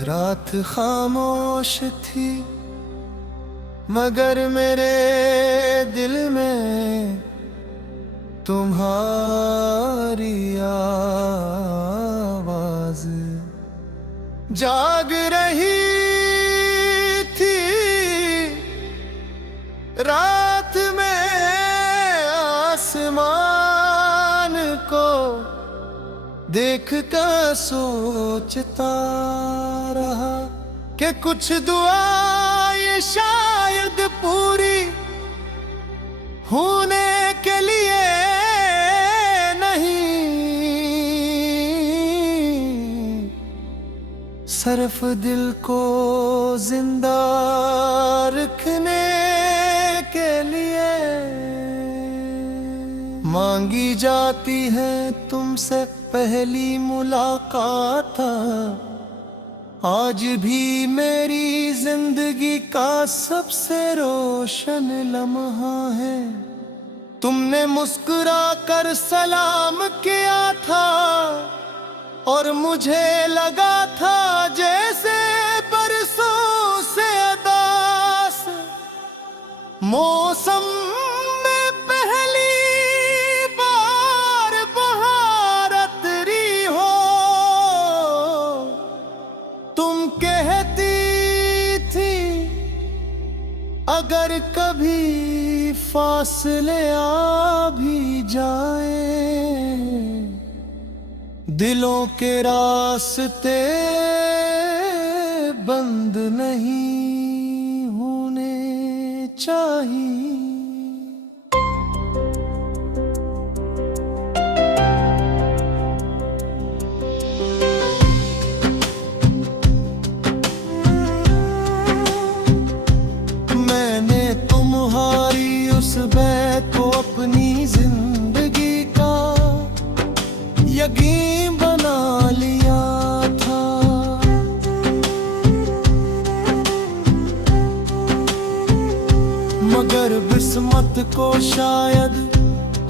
रात खामोश थी मगर मेरे दिल में तुम्हारी आवाज जाग रही थी। रात में आसमान को देख कर सोचता रहा कि कुछ दुआ ये शायद पूरी होने के लिए नहीं, सिर्फ दिल को जिंदा रखने के लिए मांगी जाती है तुमसे पहली मुलाकात। आज भी मेरी जिंदगी का सबसे रोशन लम्हा है। तुमने मुस्कुरा कर सलाम किया था और मुझे लगा था जैसे बरसों से अदास मौसम में पहली बार बहार अतरी हो। तुम कहती थी अगर कभी फासले आ भी जाए दिलों के रास्ते बंद नहीं होने चाहिए। मैंने तुम्हारी उस बैत को अपनी जिंदगी का यकीन बना लिया था। मगर किस्मत को शायद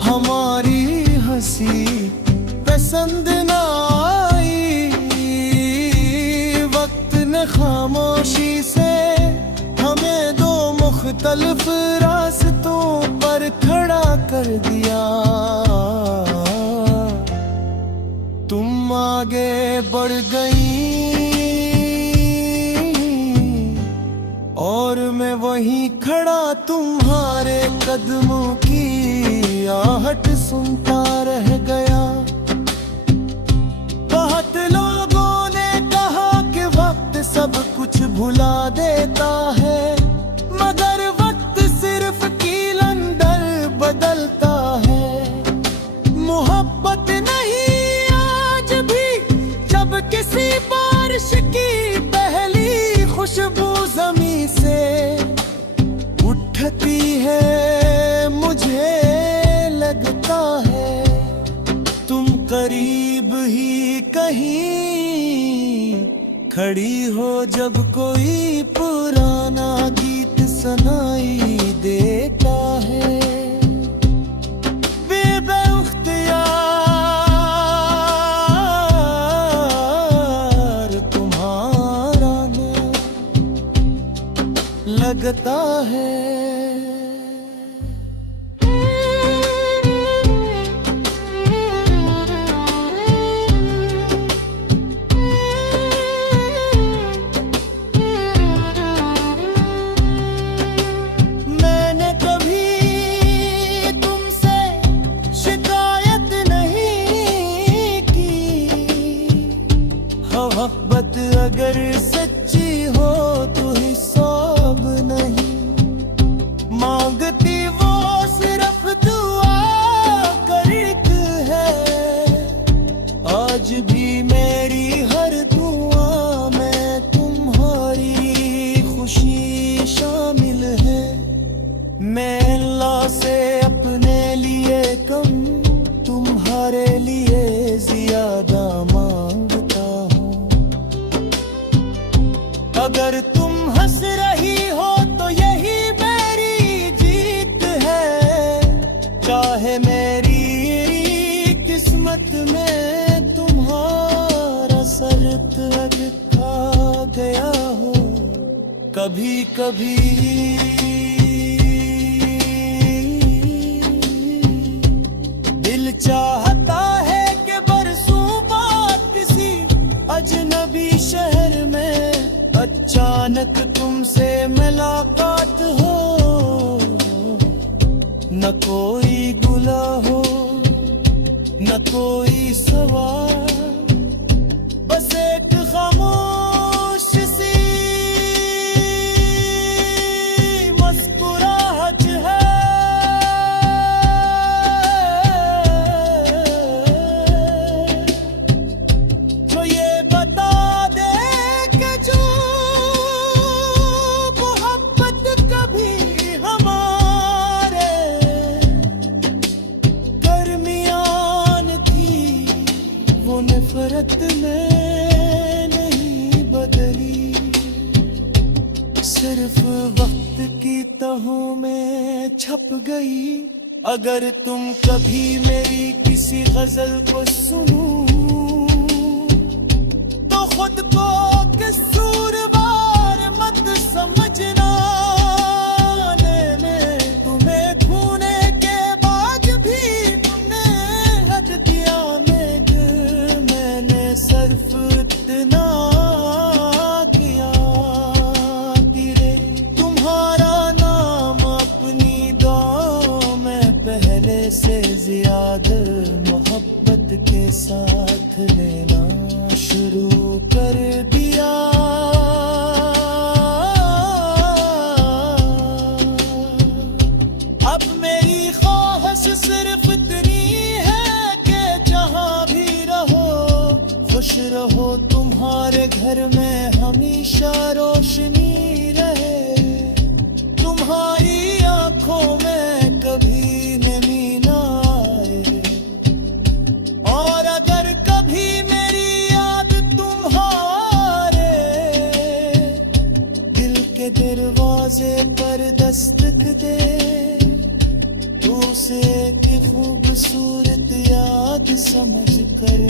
हमारी हंसी पसंद न आई। वक्त ने खामोशी से हमें दो मुख्तलिफ रास्तों पर खड़ा कर दिया। तुम आगे बढ़ गई और मैं वहीं खड़ा तुम्हारे कदमों की आहट सुनता रह गया। बहुत लोगों ने कहा कि वक्त सब कुछ भुला देता है, मगर वक्त सिर्फ कीलंदर बदलता है। मोहब्बत नहीं आज भी जब किसी बारिश की पहली खुशबू ज़मीं से उठती है, मुझे लगता है तुम करीब ही कहीं खड़ी हो जब कोई पुराना गीत सुनाई देता है। बेबख्तियार तुम्हारा नाम लगता है। मोहब्बत अगर सच्ची हो तो हिसाब नहीं मांगती, वो सिर्फ दुआ करक है। आज भी मेरी हर तू लग खा गया हो। कभी कभी दिल चाहता है कि बरसों बाद किसी अजनबी शहर में अचानक तुमसे मुलाकात हो। न कोई गुला हो न कोई सवाल, बस एक खामोश सी मुस्कुराहट है जो ये बता दे कि जो मोहब्बत कभी हमारे दरमियान थी वो नफरत में नहीं बदली। सिर्फ वक्त की तहों में छप गई। अगर तुम कभी मेरी किसी गजल को सुनो तो खुद को कसूरवार मत समझना। तुम्हें खोने के बाद भी तुमने हद दिया मेरे, मैंने सिर्फ इतना किया तेरे। तुम्हारा नाम अपनी दुआओं में पहले से ज्यादा मोहब्बत के साथ लेना शुरू कर दिया। अब मेरी ख्वाहिश सिर्फ इतनी है कि जहाँ भी रहो खुश रहो। तुम्हारे घर में हमेशा रोशनी रहे। तुम्हारी आंखों में कभी नमी ना आए। और अगर कभी मेरी याद तुम्हारे दिल के दरवाजे पर दस्तक दे तो उसे एक खूबसूरत याद समझ कर